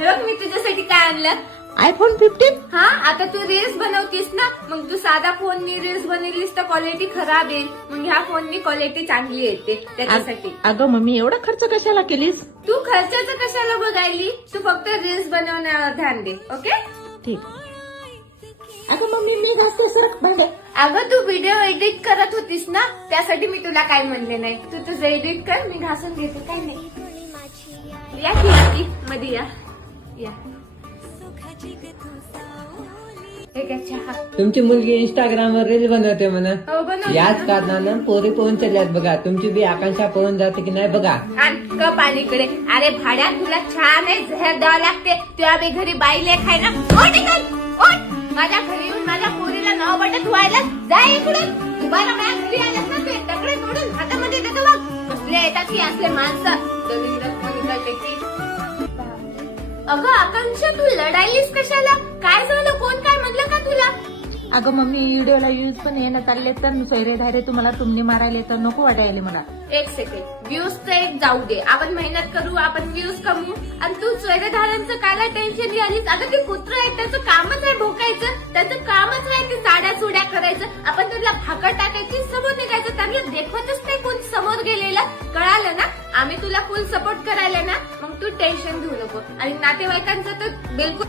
हे बघ मी तुझ्यासाठी काय आणलं. आयफोन 15. हा आता तू रील्स बनवतीस ना, मग तू साधा फोननी रील्स बनवलीस तर क्वालिटी खराब येईल. मग ह्या फोननी क्वालिटी चांगली येते त्याच्यासाठी. अगं मम्मी एवढा खर्च कशाला केलीस? तू खर्चाचं कशाला बघायली, तू फक्त रील्स बनवण्यावर ध्यान दे. ओके ठीक. अगं मम्मी मी घासते सर भांडे. अगं तू व्हिडिओ एडिट करत होतीस ना, त्यासाठी मी तुला काय म्हणले नाही. तू तुझं एडिट कर, मी घासून घेते. काय नाही. या की मध्ये या. हे घ्या चहा. तुमची मुलगी इंस्टाग्रामवर रील बनवते म्हणा. हो बनव. याच कारणानं पोरी पळून चालल्यात बघा. तुमची बी आकांक्षा पळून जाते की नाही बघा. आण कप पाणीकडे. अरे भाड्या तुला छान आहे, झहर द्यावं लागते. तुझ्या बी घरी बाई लेख आहे ना. ओट इकडं, ओट. माझ्या घरी येऊन माझ्या पोरीला नाव वाटत व्हायला जा इकडून. तुम्हाला माझ्या घरी आल्यास ना ते तकडे तोडून हातामध्ये देतो बघ. कसले येतात की असले माणसं. अगं आकांक्षा तू लढायलीस कशाला? काय झालं? कोण काय म्हणलं का तुला? अगं मम्मी व्हिडिओला व्ह्यूज पण येणं चालले तर सोयरे धायरे तुम्हाला तुमने मारायले तर नको वाटायले मला. एक सेकंड. व्ह्यूज तर एक जाऊ दे, आपण मेहनत करू, आपण व्ह्यूज कमवू. आणि तू स्वैरधारांचं कायला टेन्शन घ्यालीस? अगं ते कुत्र आहे, त्याचं कामच आहे भोकायचं. त्याचं कामच आहे ते साड्या सुड्या करायचं. आपण त्याला भाकर टाकायची, समोर निघायचं. त्यांना देखवतच नाही कोण समोर गेलेलं. कळालं ना? आम्ही तुला फुल सपोर्ट करायला ना, मग तू टेन्शन घेऊ नको. आणि नातेवाईकांचं तर बिलकुल